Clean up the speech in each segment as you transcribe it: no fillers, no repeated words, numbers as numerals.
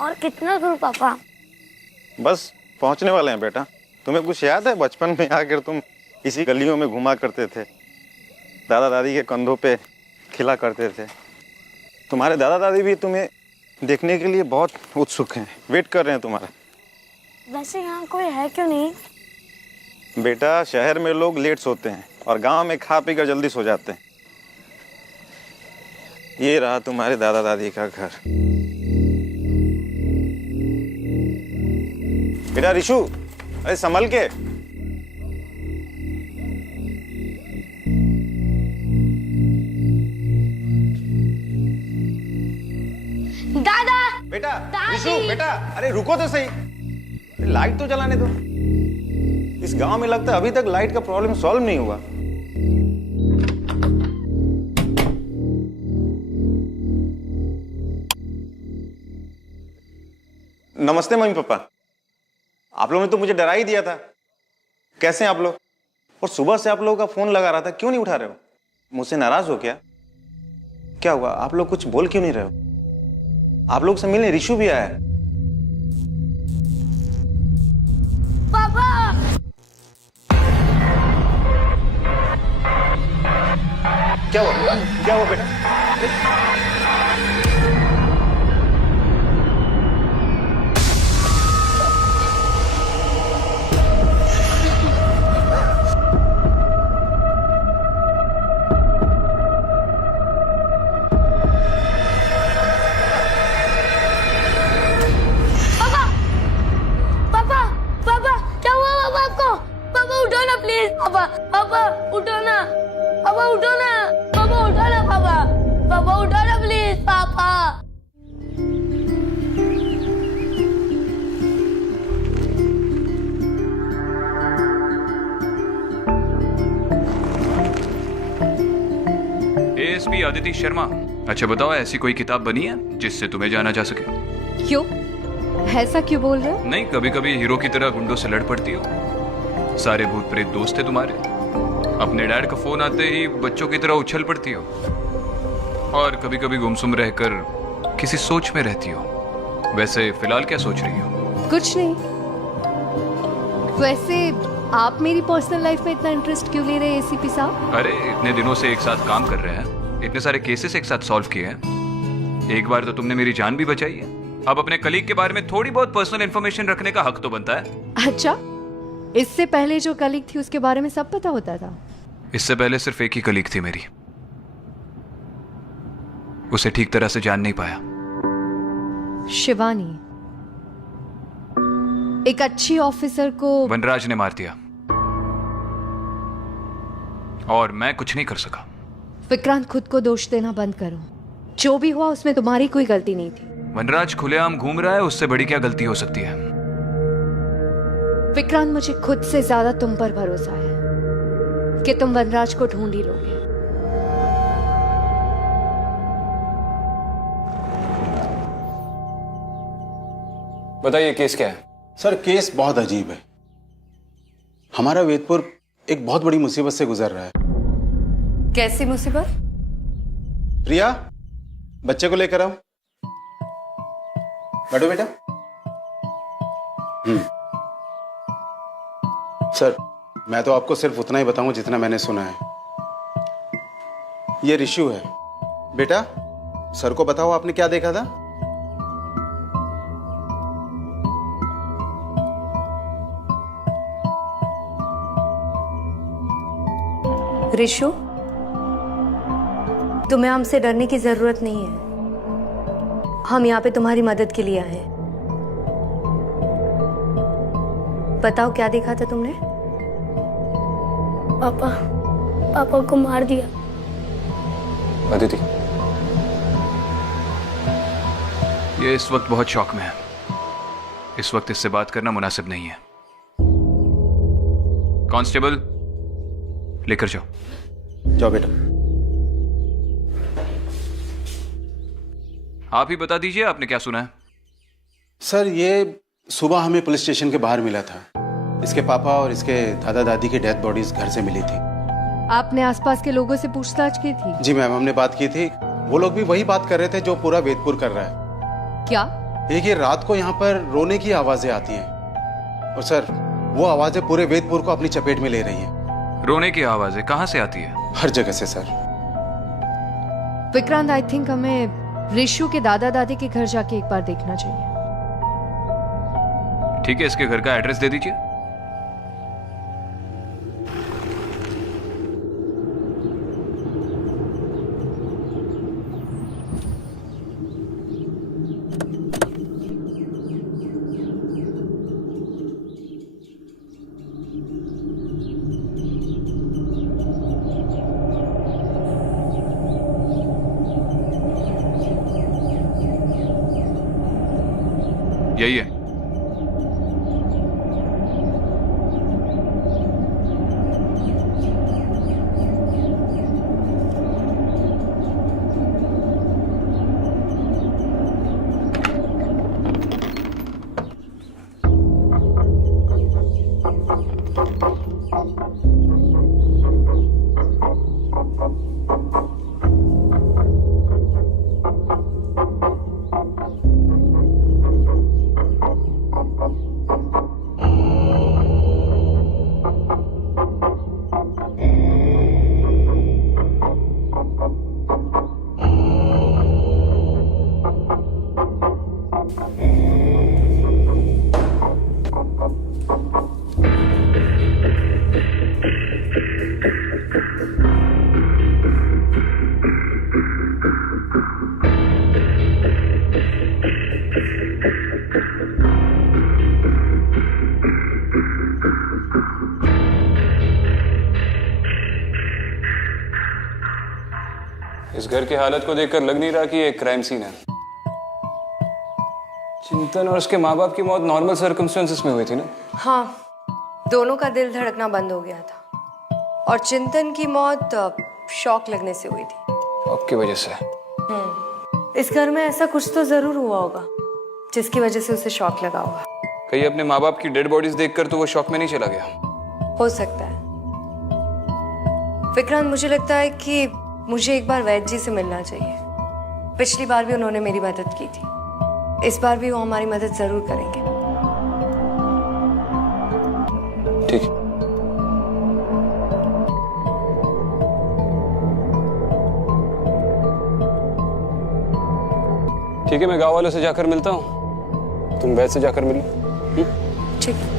और कितना दूर पापा? बस पहुंचने वाले हैं बेटा। तुम्हें कुछ याद है बचपन में आकर तुम इसी गलियों में घुमा करते थे, दादा दादी के कंधों पे खिला करते थे। तुम्हारे दादा दादी भी तुम्हें देखने के लिए बहुत उत्सुक हैं, वेट कर रहे हैं तुम्हारा। वैसे यहाँ कोई है क्यों नहीं? बेटा शहर में लोग लेट सोते हैं और गांव में खा पी कर जल्दी सो जाते हैं। ये रहा तुम्हारे दादा दादी का घर। बेटा रिशु, अरे संभल के। दादा! बेटा दादी! रिशु, बेटा अरे रुको तो सही, लाइट तो जलाने दो। इस गांव में लगता है अभी तक लाइट का प्रॉब्लम सॉल्व नहीं हुआ। नमस्ते मम्मी पापा। आप लोगों ने तो मुझे डरा ही दिया था। कैसे हैं आप लोग? और सुबह से आप लोगों का फोन लगा रहा था, क्यों नहीं उठा रहे हो? मुझसे नाराज हो क्या? क्या हुआ? आप लोग कुछ बोल क्यों नहीं रहे हो? आप लोग से मिलने रिशु भी आया है। पापा! क्या हुआ? क्या हुआ बेटा? पापा! पापा! क्या हुआ पापा आपको? पापा उठो ना प्लीज। पापा! पापा उठो ना। पापा उठो ना। पापा उठो ना पापा। पापा उठो ना प्लीज पापा। एएसपी आदिति शर्मा, अच्छा बताओ ऐसी कोई किताब बनी है जिससे तुम्हें जाना जा सके? क्यों? ऐसा क्यों बोल रहे हो? नहीं, कभी कभी हीरो की तरह गुंडों से लड़ पड़ती हो। सारे भूत प्रेत दोस्त थे तुम्हारे। अपने डैड का फोन आते ही बच्चों की तरह उछल पड़ती हो। और कभी कभी गुमसुम रहकर किसी सोच में रहती हो। वैसे फिलहाल क्या सोच रही हो? कुछ नहीं। वैसे आप मेरी पर्सनल लाइफ में इतना इंटरेस्ट क्यों ले रहे हैं एसीपी साहब? अरे इतने दिनों से एक साथ काम कर रहे हैं, इतने सारे केसेस एक साथ सॉल्व किए हैं। एक बार तो तुमने मेरी जान भी बचाई है। अब अपने कलीग के बारे में थोड़ी बहुत पर्सनल इंफॉर्मेशन रखने का हक तो बनता है। अच्छा, इससे पहले जो कलीग थी उसके बारे में सब पता होता था? इससे पहले सिर्फ एक ही कलीग थी मेरी, उसे ठीक तरह से जान नहीं पाया। शिवानी, एक अच्छी ऑफिसर को वनराज ने मार दिया और मैं कुछ नहीं कर सका। विक्रांत, खुद को दोष देना बंद करो। जो भी हुआ उसमें तुम्हारी कोई गलती नहीं थी। वनराज खुलेआम घूम रहा है, उससे बड़ी क्या गलती हो सकती है? विक्रांत, मुझे खुद से ज्यादा तुम पर भरोसा है कि तुम वनराज को ढूंढ ही लोगे। बताइए केस क्या है? सर केस बहुत अजीब है। हमारा वेदपुर एक बहुत बड़ी मुसीबत से गुजर रहा है। कैसी मुसीबत? प्रिया, बच्चे को लेकर आओ। बैठो बेटा। सर, मैं तो आपको सिर्फ उतना ही बताऊं जितना मैंने सुना है। ये रिशु है। बेटा, सर को बताओ आपने क्या देखा था? रिशु, तुम्हें हमसे डरने की जरूरत नहीं है। हम यहाँ पे तुम्हारी मदद के लिए आए हैं। बताओ क्या देखा था तुमने? पापा, पापा को मार दिया। अदिति, ये इस वक्त बहुत शॉक में है। इस वक्त इससे बात करना मुनासिब नहीं है। कांस्टेबल, लेकर जाओ। जाओ बेटा। आप ही बता दीजिए आपने क्या सुना है? सर, ये सुबह हमें पुलिस स्टेशन के बाहर मिला था। इसके पापा और इसके दादा दादी की डेथ बॉडीज घर से मिली थी। आपने आसपास के लोगों से पूछताछ की थी? जी मैम, हमने बात की थी। वो लोग भी वही बात कर रहे थे जो पूरा वेदपुर कर रहा है। क्या? एक ये रात को यहाँ पर रोने की आवाजें आती हैं और सर वो आवाजें पूरे वेदपुर को अपनी चपेट में ले रही हैं। रोने की आवाजें कहाँ से आती है? हर जगह से सर। विक्रांत, आई थिंक हमें ऋषु के दादा दादी के घर जाके एक बार देखना चाहिए। ठीक है, इसके घर का एड्रेस दे दीजिए। यही है। इस घर की हालत को देखकर लग नहीं रहा कि ये एक क्राइम सीन है। चिंतन और उसके माँ बाप की मौत नॉर्मल सर्कमस्टेंसेस में हुई थी ना? हाँ, दोनों का दिल धड़कना बंद हो गया था और चिंतन की मौत शॉक लगने से हुई थी। आपकी वजह से? इस घर में ऐसा कुछ तो जरूर हुआ होगा जिसकी वजह से उसे शॉक लगा होगा। कहीं अपने माँ बाप की डेड बॉडीज देखकर तो वो शॉक में नहीं चला गया? हो सकता है। विक्रांत, मुझे लगता है कि मुझे एक बार वैद्य जी से मिलना चाहिए। पिछली बार भी उन्होंने मेरी मदद की थी, इस बार भी वो हमारी मदद जरूर करेंगे। ठीक है। ठीक है, मैं गांव वालों से जाकर मिलता हूँ, तुम वैद्य से जाकर मिलो। ठीक है।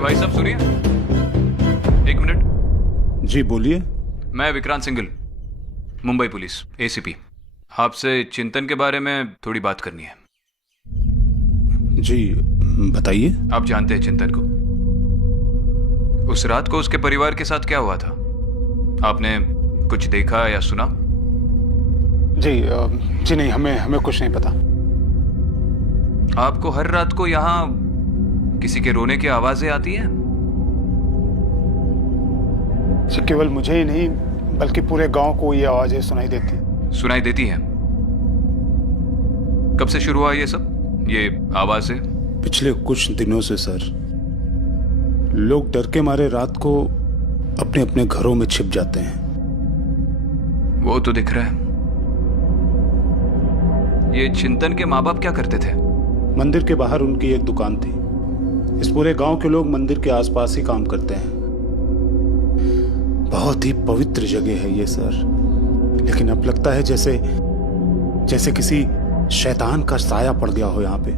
भाई साहब सुनिए, एक मिनट। जी बोलिए। मैं विक्रांत सिंघल, मुंबई पुलिस एसीपी। आपसे चिंतन के बारे में थोड़ी बात करनी है। जी बताइए। आप जानते हैं चिंतन को? उस रात को उसके परिवार के साथ क्या हुआ था? आपने कुछ देखा या सुना? जी नहीं, हमें कुछ नहीं पता। आपको हर रात को यहाँ किसी के रोने की आवाजें आती हैं? केवल मुझे ही नहीं बल्कि पूरे गांव को ये आवाजें सुनाई देती हैं। कब से शुरू हुआ ये सब, ये आवाजें? पिछले कुछ दिनों से सर। लोग डर के मारे रात को अपने अपने घरों में छिप जाते हैं। वो तो दिख रहा है। ये चिंतन के माँ बाप क्या करते थे? मंदिर के बाहर उनकी एक दुकान थी। इस पूरे गांव के लोग मंदिर के आसपास ही काम करते हैं। बहुत ही पवित्र जगह है ये सर, लेकिन अब लगता है जैसे जैसे किसी शैतान का साया पड़ गया हो यहाँ पे।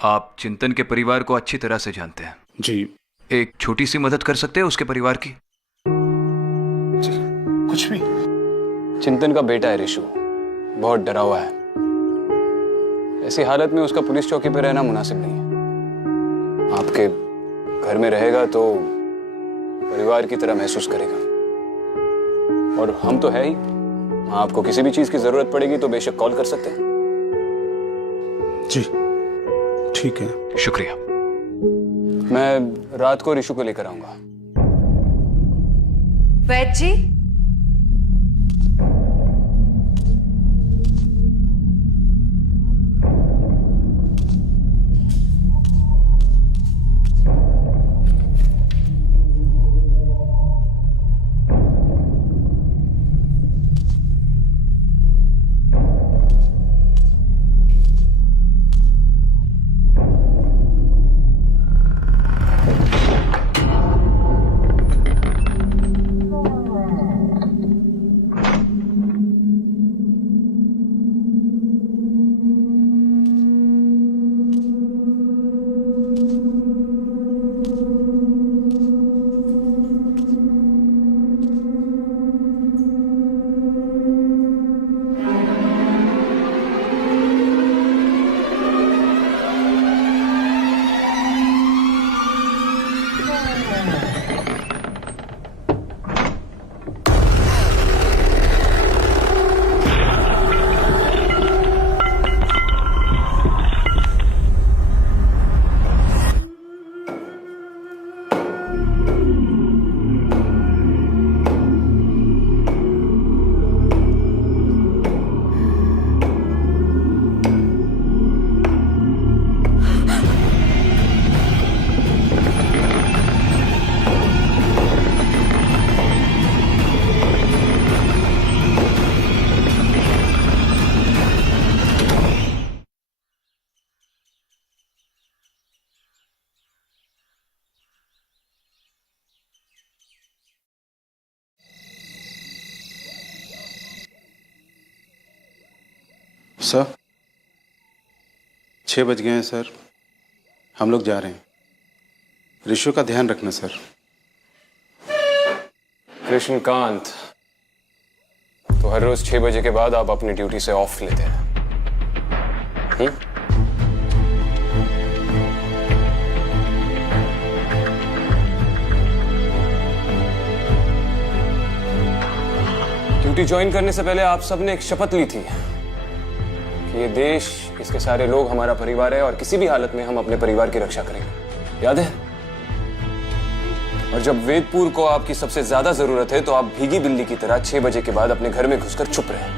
आप चिंतन के परिवार को अच्छी तरह से जानते हैं जी। एक छोटी सी मदद कर सकते हैं उसके परिवार की? जी, कुछ भी। चिंतन का बेटा है ऋषु, बहुत डरा हुआ है। ऐसी हालत में उसका पुलिस चौकी पर रहना मुनासिब नहीं है। आपके घर में रहेगा तो परिवार की तरह महसूस करेगा। और हम तो है ही, आपको किसी भी चीज की जरूरत पड़ेगी तो बेशक कॉल कर सकते हैं। जी ठीक है। शुक्रिया। मैं रात को ऋषु को लेकर आऊंगा। वैद्य जी, सर 6 बज गए हैं सर, हम लोग जा रहे हैं। ऋषु का ध्यान रखना सर। कृष्णकांत, तो हर रोज 6 बजे के बाद आप अपनी ड्यूटी से ऑफ लेते हैं? ड्यूटी ज्वाइन करने से पहले आप सबने एक शपथ ली थी कि ये देश, इसके सारे लोग हमारा परिवार है और किसी भी हालत में हम अपने परिवार की रक्षा करेंगे, याद है? और जब वेदपुर को आपकी सबसे ज्यादा जरूरत है तो आप भीगी बिल्ली की तरह 6 बजे के बाद अपने घर में घुसकर चुप रहे।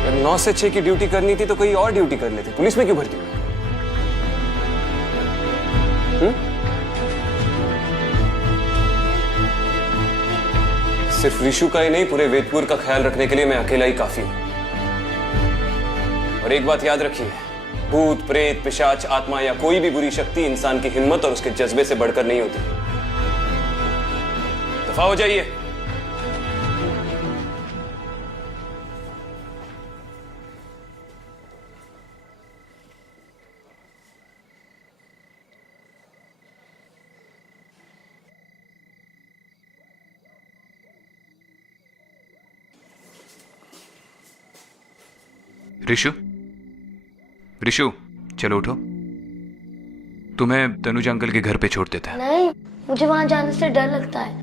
अगर 9 से 6 की ड्यूटी करनी थी तो कोई और ड्यूटी कर लेते, पुलिस में क्यों भर्ती हुए? सिर्फ ऋषु का ही नहीं, पूरे वेदपुर का ख्याल रखने के लिए मैं अकेला ही काफी हूं। और एक बात याद रखिए, भूत, प्रेत, पिशाच, आत्मा या कोई भी बुरी शक्ति इंसान की हिम्मत और उसके जज्बे से बढ़कर नहीं होती। दफा हो जाइए। ऋषु, ऋषु, चलो उठो। तुम्हें तनुज अंकल के घर पे छोड़ देते हैं। नहीं, मुझे वहां जाने से डर लगता है।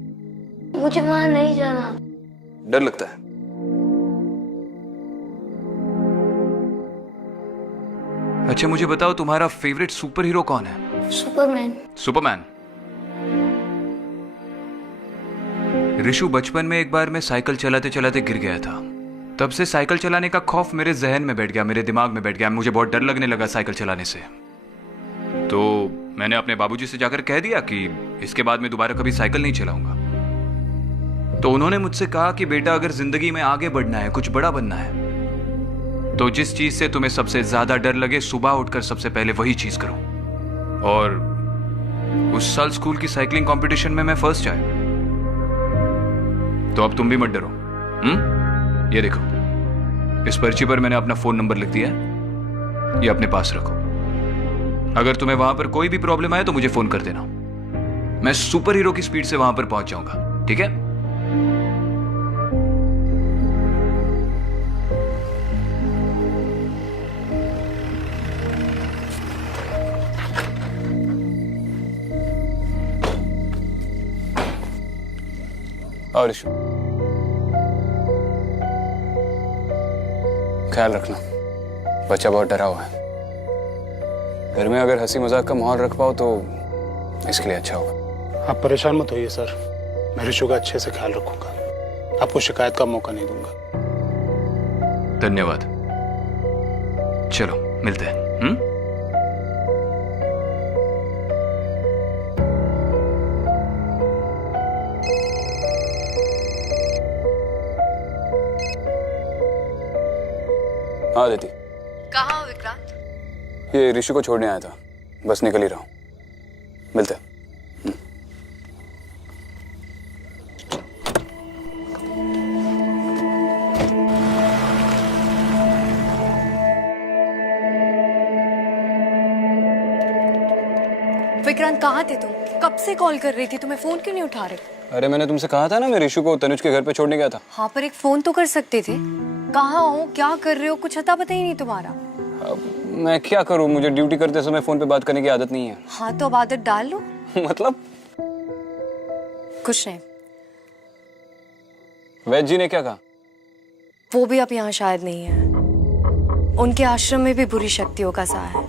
मुझे वहां नहीं जाना। डर लगता है? अच्छा मुझे बताओ, तुम्हारा फेवरेट सुपर हीरो कौन है? सुपरमैन। सुपरमैन। ऋषु, बचपन में एक बार मैं साइकिल चलाते चलाते गिर गया था। तब से साइकिल चलाने का खौफ मेरे जहन में बैठ गया, मेरे दिमाग में बैठ गया। मुझे बहुत डर लगने लगा साइकिल चलाने से। तो मैंने अपने बाबूजी से जाकर कह दिया कि इसके बाद मैं दोबारा कभी साइकिल नहीं चलाऊंगा। तो उन्होंने मुझसे कहा कि बेटा, अगर जिंदगी में आगे बढ़ना है, कुछ बड़ा बनना है, तो जिस चीज से तुम्हें सबसे ज्यादा डर लगे, सुबह उठकर सबसे पहले वही चीज करो। और उस साल स्कूल की साइकिलिंग कंपटीशन में मैं फर्स्ट आया। तो अब तुम भी मत डरो। ये देखो, इस पर्ची पर मैंने अपना फोन नंबर लिख दिया है, ये अपने पास रखो। अगर तुम्हें वहां पर कोई भी प्रॉब्लम आए तो मुझे फोन कर देना, मैं सुपर हीरो की स्पीड से वहां पर पहुंच जाऊंगा, ठीक है? और इशू ख्याल रखना, बच्चा बहुत डरा हुआ है। घर में अगर हंसी मजाक का माहौल रख पाओ तो इसके लिए अच्छा होगा। आप परेशान मत होइए सर, मैं ऋषु का अच्छे से ख्याल रखूंगा, आपको शिकायत का मौका नहीं दूंगा। धन्यवाद, चलो मिलते हैं। हाँ दीदी। कहाँ हो विक्रांत? ये ऋषि को छोड़ने आया था, बस निकल ही रहा हूँ, मिलते हैं। विक्रांत कहाँ थे तुम? कब से कॉल कर रही थी, तुम्हें फोन क्यों नहीं उठा रहे? अरे मैंने तुमसे कहा था ना, मैं ऋषु को तनुज के घर पे छोड़ने गया था। हाँ पर एक फोन तो कर सकते थे। कहाँ हो, क्या कर रहे हो, कुछ अता पता ही नहीं तुम्हारा। अब मैं क्या करूँ, मुझे ड्यूटी करते समय फोन पे बात करने की आदत नहीं है। हाँ तो अब आदत डाल लो। मतलब कुछ नहीं। वैद जी ने क्या कहा? वो भी अब यहाँ शायद नहीं है, उनके आश्रम में भी बुरी शक्तियों का साया है।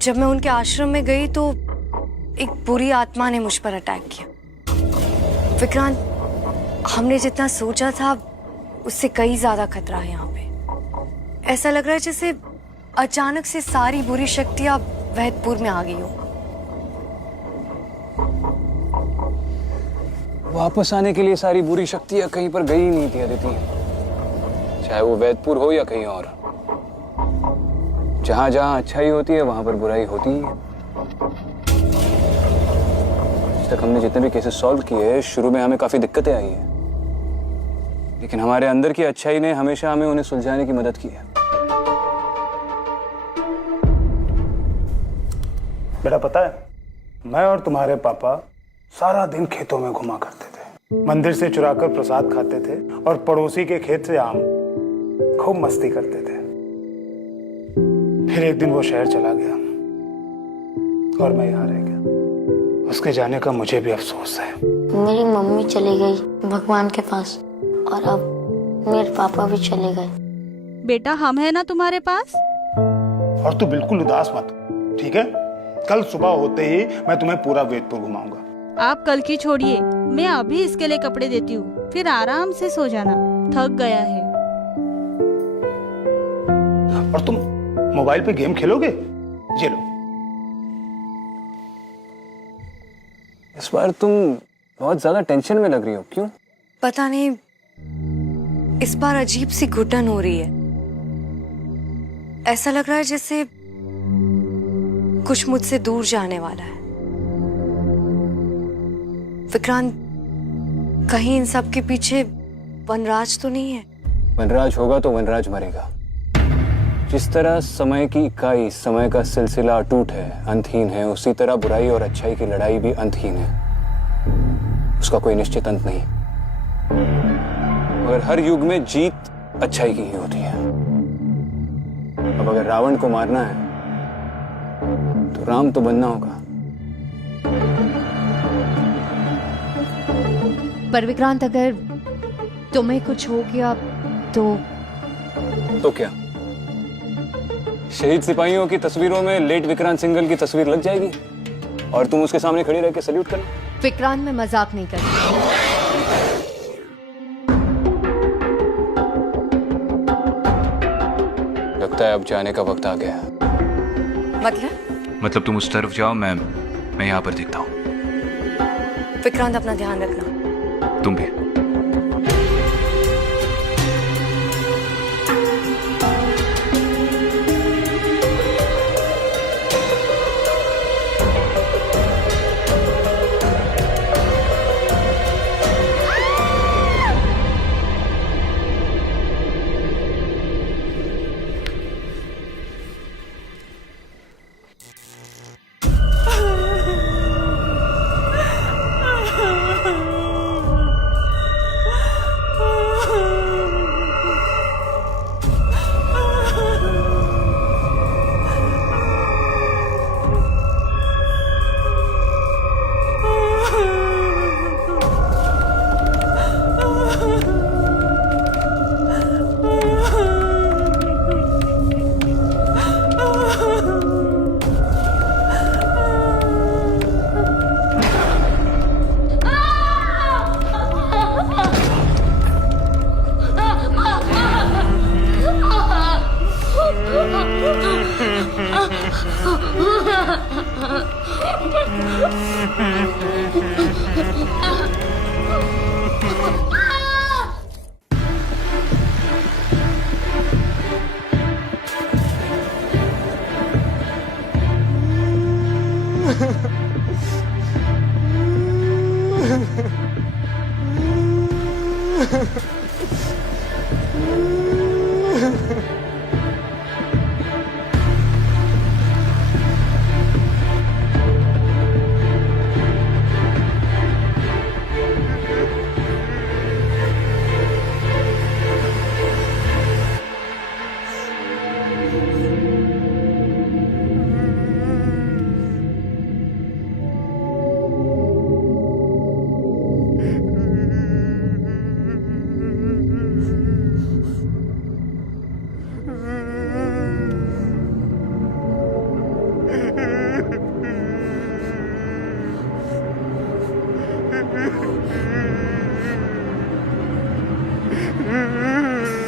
जब मैं उनके आश्रम में गई तो एक बुरी आत्मा ने मुझ पर अटैक किया। विक्रांत, हमने जितना सोचा था उससे कई ज्यादा खतरा है यहाँ पे। ऐसा लग रहा है जैसे अचानक से सारी बुरी शक्तियां वैदपुर में आ गई हो। वापस आने के लिए सारी बुरी शक्तियां कहीं पर गई ही नहीं थी अदिति, चाहे वो वैदपुर हो या कहीं और। जहां जहां अच्छाई होती है वहां पर बुराई होती ही है। आज तक हमने जितने भी केसेस सॉल्व किए, शुरू में हमें काफी दिक्कतें आई है, लेकिन हमारे अंदर की अच्छाई ने हमेशा हमें उन्हें सुलझाने की मदद की है। बेटा पता है, मैं और तुम्हारे पापा सारा दिन खेतों में घुमा करते थे, मंदिर से चुराकर प्रसाद खाते थे और पड़ोसी के खेत से आम, खूब मस्ती करते थे। फिर एक दिन वो शहर चला गया और मैं यहाँ रह गया। उसके जाने का मुझे भी अफसोस है। मेरी मम्मी चली गई भगवान के पास और अब मेरे पापा भी चले गए। बेटा हम है ना तुम्हारे पास। और तू बिल्कुल उदास मत, ठीक है? कल सुबह होते ही मैं तुम्हें पूरा वेदपुर घुमाऊंगा। आप कल की छोड़िए, मैं अभी इसके लिए कपड़े देती हूँ, फिर आराम से सो जाना, थक गया है। और तुम मोबाइल पे गेम खेलोगे? ये लो। इस बार तुम बहुत ज्यादा टेंशन में लग रही हो, क्यों? पता नहीं, इस बार अजीब सी घुटन हो रही है। ऐसा लग रहा है जैसे कुछ मुझसे दूर जाने वाला है। विक्रांत, कहीं इन सब के पीछे वनराज तो नहीं है? वनराज होगा तो वनराज मरेगा। जिस तरह समय की इकाई, समय का सिलसिला अटूट है, अंतहीन है, उसी तरह बुराई और अच्छाई की लड़ाई भी अंतहीन है, उसका कोई निश्चित अंत नहीं। मगर हर युग में जीत अच्छाई की ही होती है। अब अगर रावण को मारना है तो राम तो बनना होगा। पर विक्रांत, अगर तुम्हें कुछ हो गया तो क्या शहीद सिपाहियों की तस्वीरों में लेट विक्रांत सिंघल की तस्वीर लग जाएगी और तुम उसके सामने खड़ी रह के सल्यूट करना? विक्रांत, मैं मजाक नहीं कर रही। लगता है अब जाने का वक्त आ गया। मतलब तुम उस तरफ जाओ, मैं यहाँ पर देखता हूँ। विक्रांत, अपना ध्यान रखना। तुम भी।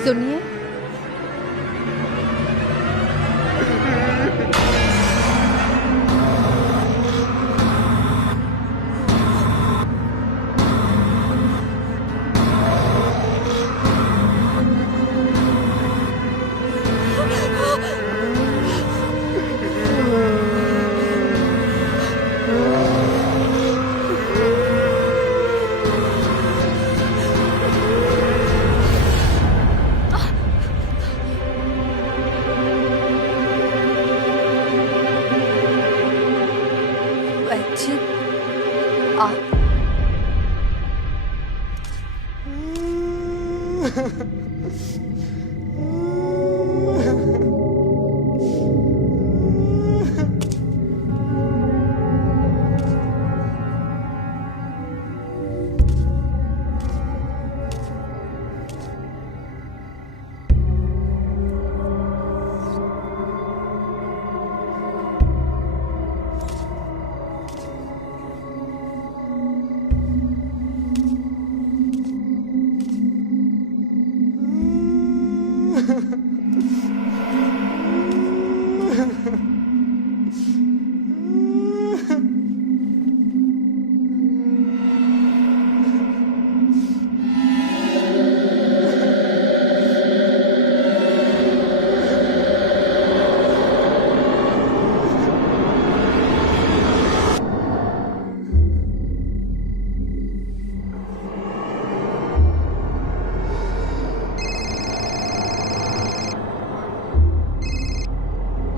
सुनिए, बच्ची आप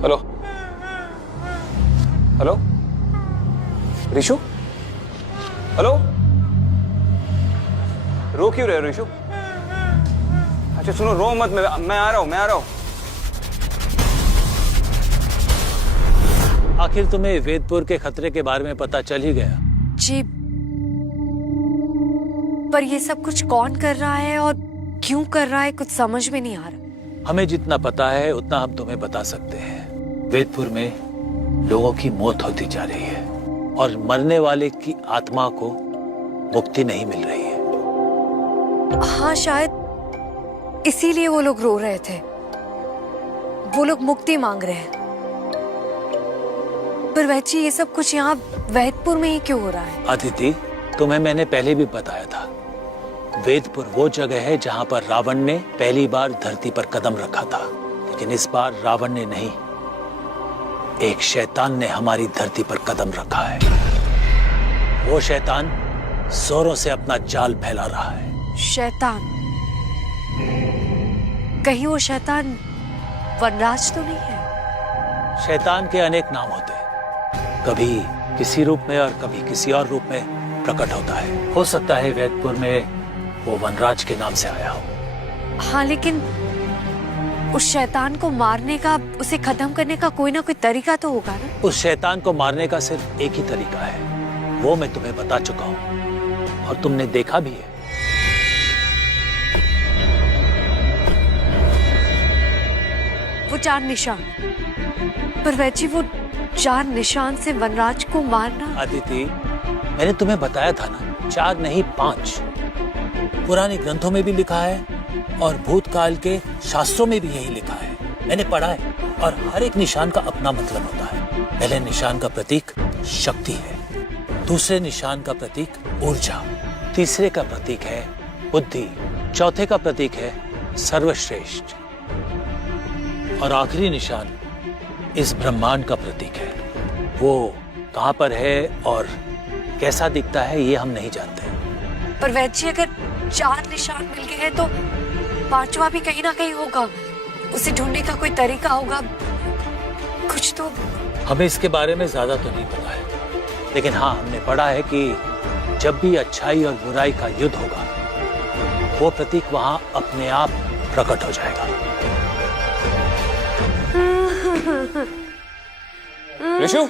हेलो हेलो ऋषु, हेलो, रो क्यों रहे हो ऋषु? अच्छा सुनो, रो मत, मैं आ रहा हूँ। आखिर तुम्हें वेदपुर के खतरे के बारे में पता चल ही गया। जी, पर ये सब कुछ कौन कर रहा है और क्यों कर रहा है, कुछ समझ में नहीं आ रहा। हमें जितना पता है उतना हम तुम्हें बता सकते हैं। वेदपुर में लोगों की मौत होती जा रही है और मरने वाले की आत्मा को मुक्ति नहीं मिल रही है। हाँ, शायद इसीलिए वो लोग रो रहे थे। वो लोग मुक्ति मांग रहे हैं। पर वैची, ये सब कुछ यहाँ वेदपुर में ही क्यों हो रहा है? अदिति, तुम्हें मैंने पहले भी बताया था, वेदपुर वो जगह है जहाँ पर रावण ने पहली बार धरती पर कदम रखा था। लेकिन इस बार रावण ने नहीं, एक शैतान ने हमारी धरती पर कदम रखा है। वो शैतान जोरों से अपना जाल फैला रहा है। शैतान? कहीं वो शैतान वनराज तो नहीं है? शैतान के अनेक नाम होते हैं, कभी किसी रूप में और कभी किसी और रूप में प्रकट होता है। हो सकता है वेदपुर में वो वनराज के नाम से आया हो। हाँ, लेकिन उस शैतान को मारने का, उसे खत्म करने का कोई ना कोई तरीका तो होगा ना? उस शैतान को मारने का सिर्फ एक ही तरीका है, वो मैं तुम्हें बता चुका हूँ और तुमने देखा भी है। वो 4 निशान। पर वैची, वो 4 निशान से वनराज को मारना? अदिति, मैंने तुम्हें बताया था ना, 4 नहीं 5। पुराने ग्रंथों में भी लिखा है और भूतकाल के शास्त्रों में भी यही लिखा है। मैंने पढ़ा है। और हर एक निशान का अपना मतलब होता है। पहले निशान का प्रतीक शक्ति है, दूसरे निशान का प्रतीक ऊर्जा, तीसरे का प्रतीक है बुद्धि, चौथे का प्रतीक है सर्वश्रेष्ठ और आखिरी निशान इस ब्रह्मांड का प्रतीक है। वो कहाँ पर है और कैसा दिखता है ये हम नहीं जानते। पर वैची, अगर 4 निशान मिल गए हैं तो 5वां भी कहीं ना कहीं होगा। उसे ढूंढने का कोई तरीका होगा, कुछ तो। हमें इसके बारे में ज्यादा तो नहीं पता है, लेकिन हाँ हमने पढ़ा है कि जब भी अच्छाई और बुराई का युद्ध होगा वो प्रतीक वहां अपने आप प्रकट हो जाएगा। ऋषु,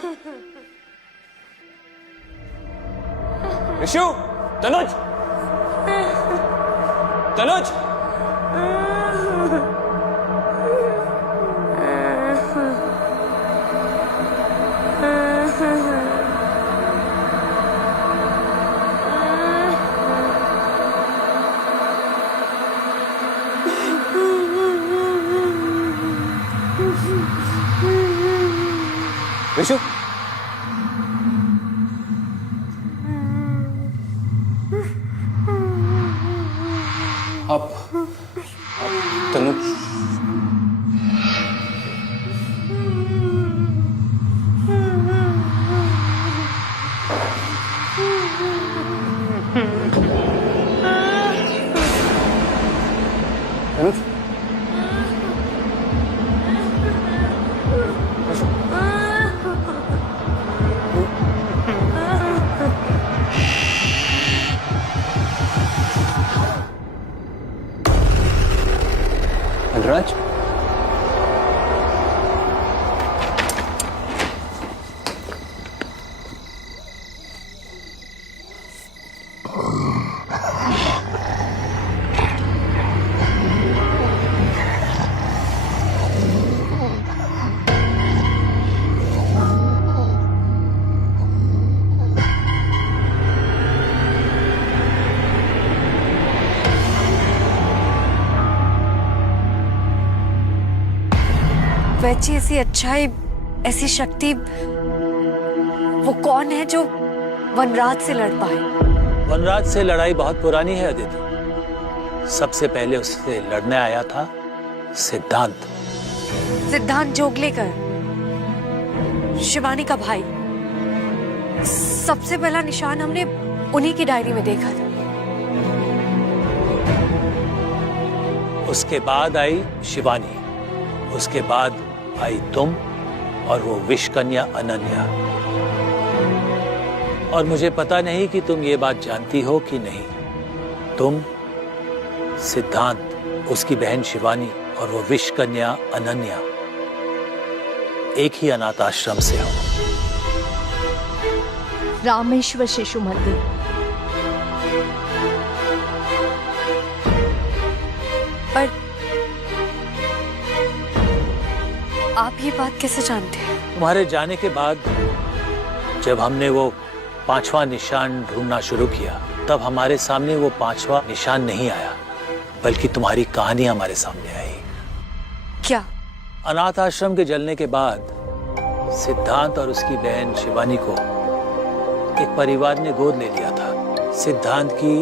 ऋषु, तनुज, तनुज, ऋषु, आप तनुज, तनुज, वनराज, वैची ऐसी अच्छाई, ऐसी शक्ति, वो कौन है जो वनराज से लड़ पाए? वनराज से लड़ाई बहुत पुरानी है अदिति। सबसे पहले उससे लड़ने आया था सिद्धांत। सिद्धांत जोगलेकर, शिवानी का भाई। सबसे पहला निशान हमने उन्हीं की डायरी में देखा था। उसके बाद आई शिवानी, उसके बाद आई तुम और वो विष कन्या अनन्या। और मुझे पता नहीं कि तुम ये बात जानती हो कि नहीं, तुम, सिद्धांत, उसकी बहन शिवानी और वो विष कन्या अनन्या एक ही अनाथ आश्रम से हो। रामेश्वर शिशु मंदिर। पर आप ये बात कैसे जानते हैं? तुम्हारे जाने के बाद जब हमने वो 5वां निशान ढूंढना शुरू किया, तब हमारे सामने वो 5वां निशान नहीं आया, बल्कि तुम्हारी कहानी हमारे सामने आई। क्या? अनाथ आश्रम के जलने के बाद सिद्धांत और उसकी बहन शिवानी को एक परिवार ने गोद ले लिया था। सिद्धांत की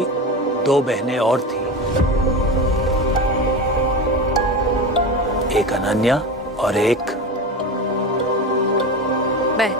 2 बहनें और थी, एक अनन्या और एक मैं।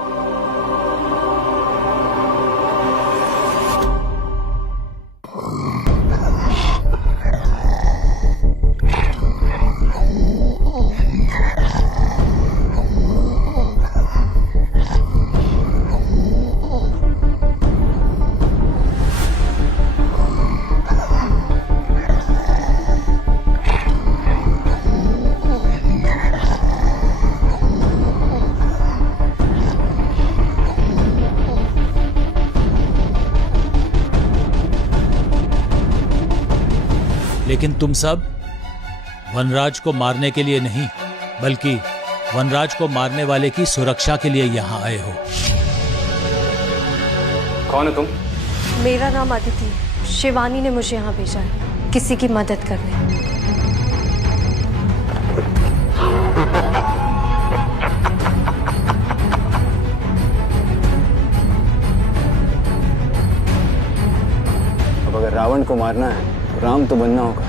लेकिन तुम सब वनराज को मारने के लिए नहीं, बल्कि वनराज को मारने वाले की सुरक्षा के लिए यहाँ आए हो। कौन है तुम? मेरा नाम अदिति है। शिवानी ने मुझे यहाँ भेजा है किसी की मदद करने। अब अगर रावण को मारना है तो राम तो बनना होगा।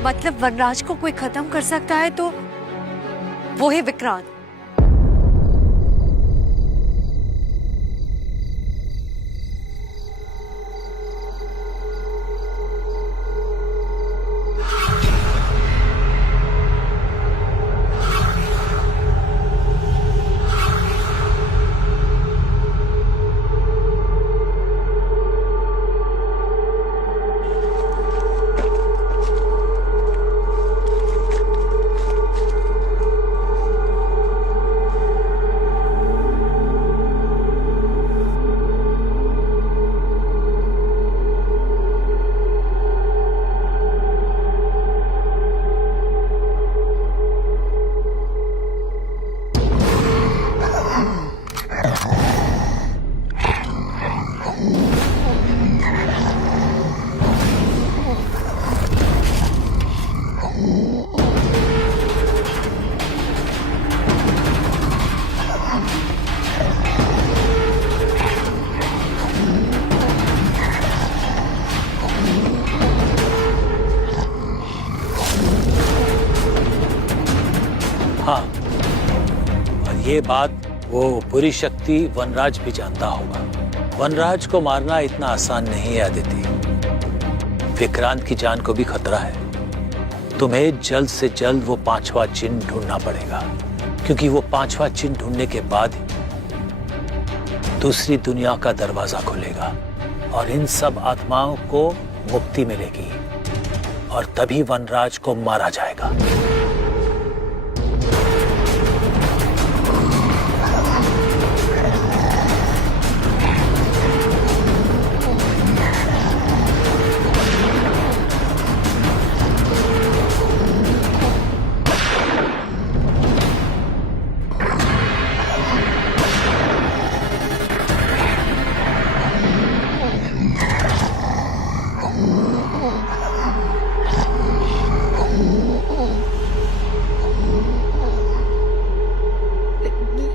मतलब वनराज को कोई खत्म कर सकता है तो वो है विक्रांत। ये बात वो बुरी शक्ति वनराज भी जानता होगा। वनराज को मारना इतना आसान नहीं है अदिति। विक्रांत की जान को भी खतरा है। तुम्हें जल्द से जल्द वो 5वां चिन्ह ढूंढना पड़ेगा, क्योंकि वो 5वां चिन्ह ढूंढने के बाद ही दूसरी दुनिया का दरवाजा खुलेगा और इन सब आत्माओं को मुक्ति मिलेगी और तभी वनराज को मारा जाएगा।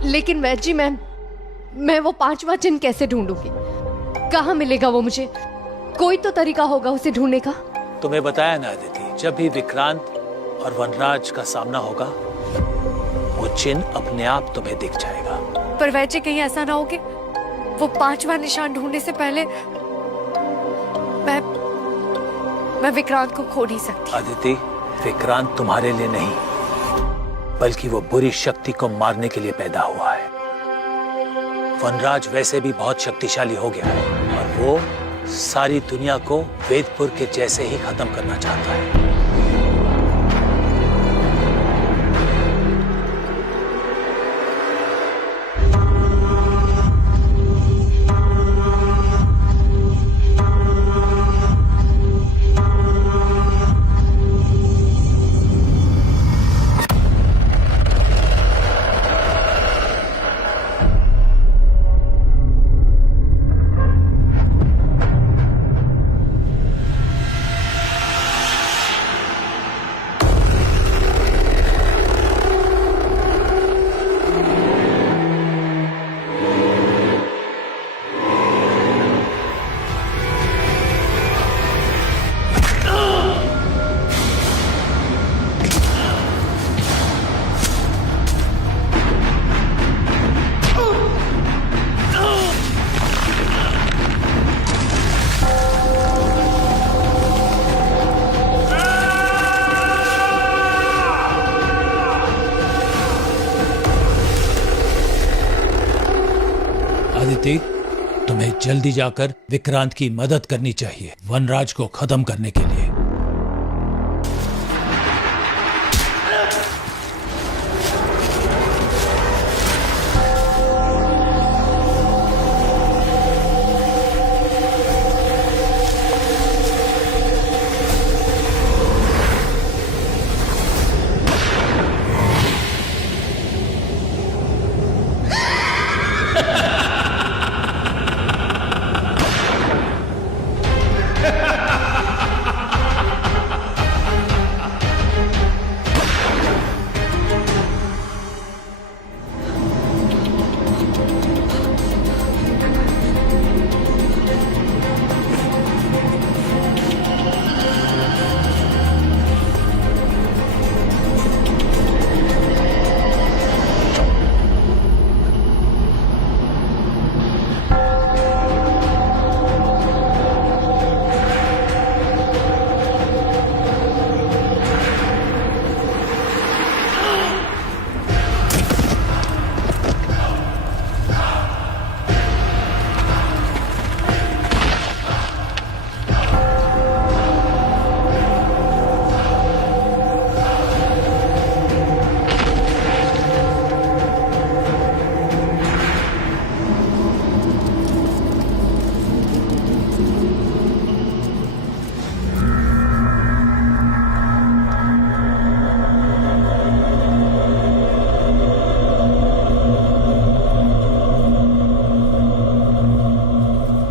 लेकिन वैद जी, मैं वो 5वां चिन्ह कैसे ढूंढूंगी? कहाँ मिलेगा वो मुझे? कोई तो तरीका होगा उसे ढूंढने का। तुम्हें बताया ना अदिति, जब भी विक्रांत और वनराज का सामना होगा वो चिन्ह अपने आप तुम्हें दिख जाएगा। पर वैद जी, कहीं ऐसा ना हो कि वो 5वां निशान ढूंढने से पहले मैं विक्रांत को खो नहीं सकती। अदिति, विक्रांत तुम्हारे लिए नहीं बल्कि वो बुरी शक्ति को मारने के लिए पैदा हुआ है। वनराज वैसे भी बहुत शक्तिशाली हो गया है और वो सारी दुनिया को वेदपुर के जैसे ही खत्म करना चाहता है। आदिति, तुम्हें जल्दी जाकर विक्रांत की मदद करनी चाहिए वनराज को खत्म करने के लिए।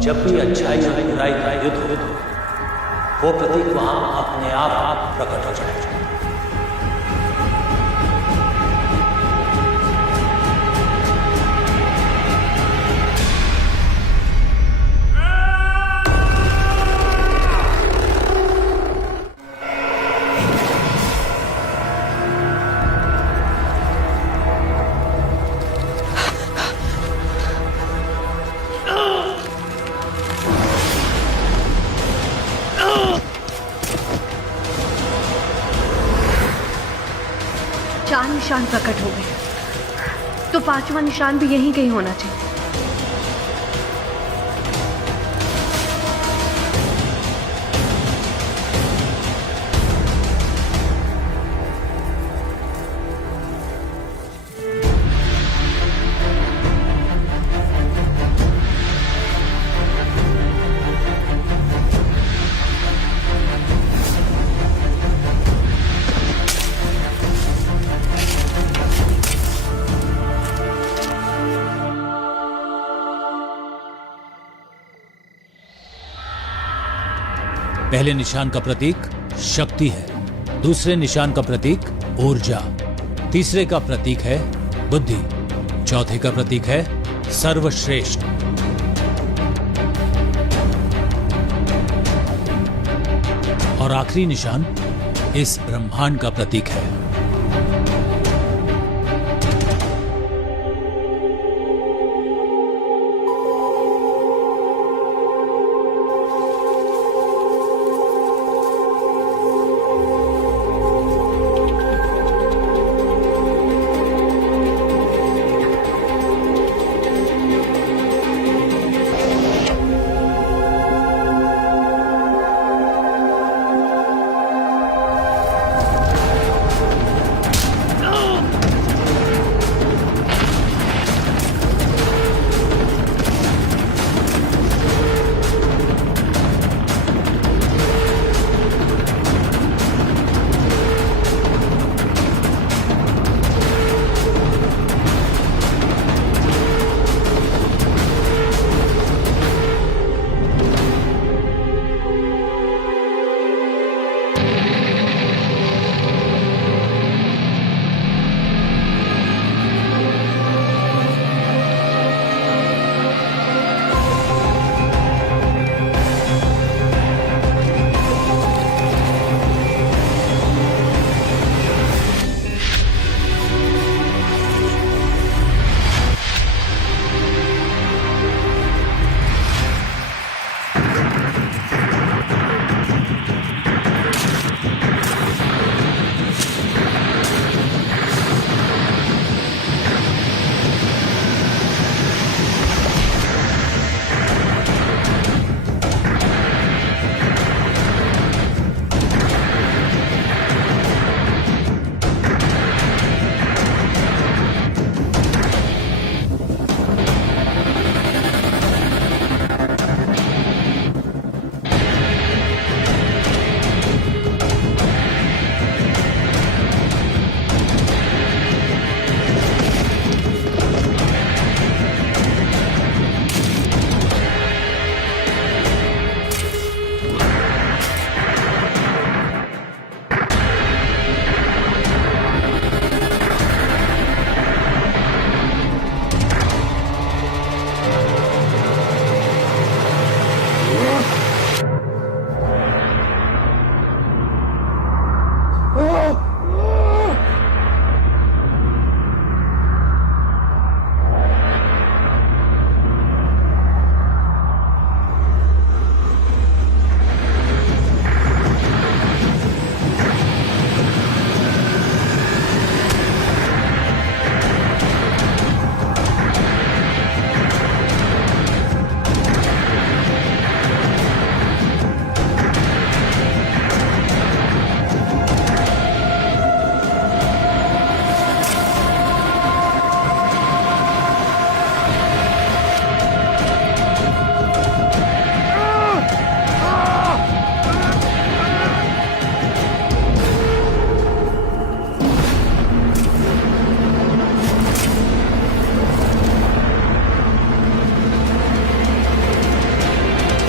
जब भी अच्छाई और बुराई का युद्ध हो वो प्रतीक वहां अपने आप प्रकट हो जाएगा। निशान प्रकट हो गए, तो पांचवा निशान भी यहीं कहीं होना चाहिए। पहले निशान का प्रतीक शक्ति है, दूसरे निशान का प्रतीक ऊर्जा, तीसरे का प्रतीक है बुद्धि, चौथे का प्रतीक है सर्वश्रेष्ठ। और आखिरी निशान इस ब्रह्मांड का प्रतीक है।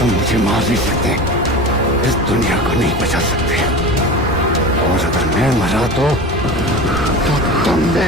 मुझे मार नहीं सकते, इस दुनिया को नहीं बचा सकते, और अगर मैं मरा तो तुम भी